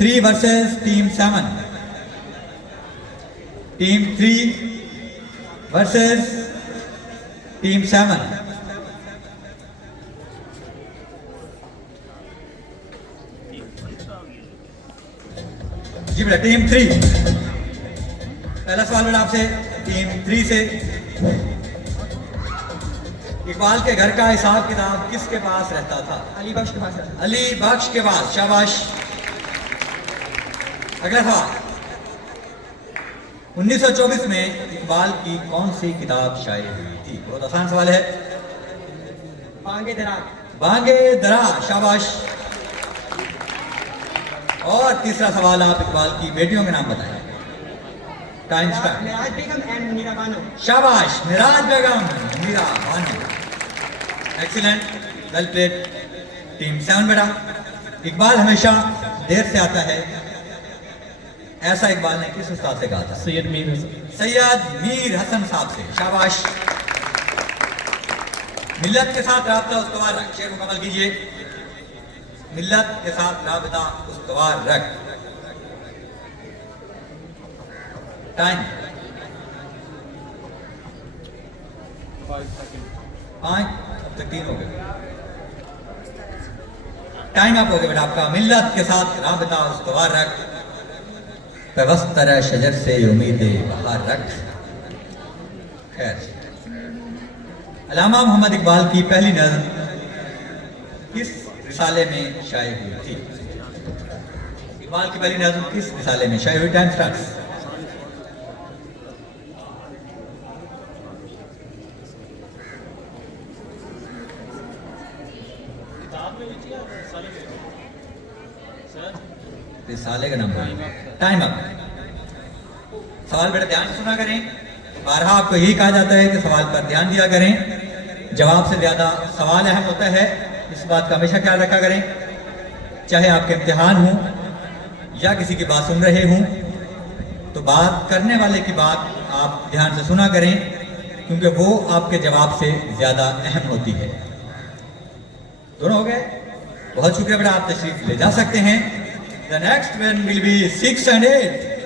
3 versus Team 7. Team 3 versus Team 7. जी बेटा team 3, पहला सवाल बेटा आपसे टीम 3 से। इकबाल के घर का हिसाब किताब किसके पास रहता था? अली बख्श के पास है। अली बख्श के पास, शाबाश। अगला सवाल, 1924 में इकबाल की कौन सी किताब शाये हुई थी? बहुत आसान सवाल है। बांगे दरा। बांगे दरा, शाबाश। और तीसरा सवाल, आप इकबाल की बेटियों के नाम बताएं। Time start. Miraj Begum and Meera Bano. शाबाश, Miraj Begum, Meera Bano. Excellent, well played. Team 7 बेटा, इकबाल हमेशा देर से आता है, ऐसा इकबाल ने किस उस्ताद से कहा था? सैयद मीर हसन। सैयद मीर हसन साहब से, शाबाश। मिल्लत के साथ राब्ता उस्तवार रख, शेर मुकम्मल कीजिए। मिल्लत के साथ राब्ता उस्तवार रख। टाइम 5 अब तक 3 हो गए। टाइम अप हो गया बेटा आपका। मिल्लत के साथ राब्ता उस्तवार रख, तरह शजर से उम्मीदें बाहर रख। खैर, अल्लामा मोहम्मद इकबाल की पहली नज़्म किस रिसाले में शाये हुई थी? इकबाल की पहली नज़्म किस रिसाले में शाये हुई? Time starts. रिसाले का नाम। Time up. सवाल बेटा ध्यान से सुना करें। बारहा आपको यही कहा जाता है कि सवाल पर ध्यान दिया करें, जवाब से ज्यादा सवाल अहम होता है। इस बात का हमेशा ख्याल रखा करें। चाहे आपके इम्तिहान हो या किसी की बात सुन रहे हों, तो बात करने वाले की बात आप ध्यान से सुना करें, क्योंकि वो आपके जवाब से ज्यादा अहम होती है। दोनों हो गए? बहुत शुक्रिया बेटा, आप तशरीफ ले जा सकते हैं। The next one will be 6 and 8.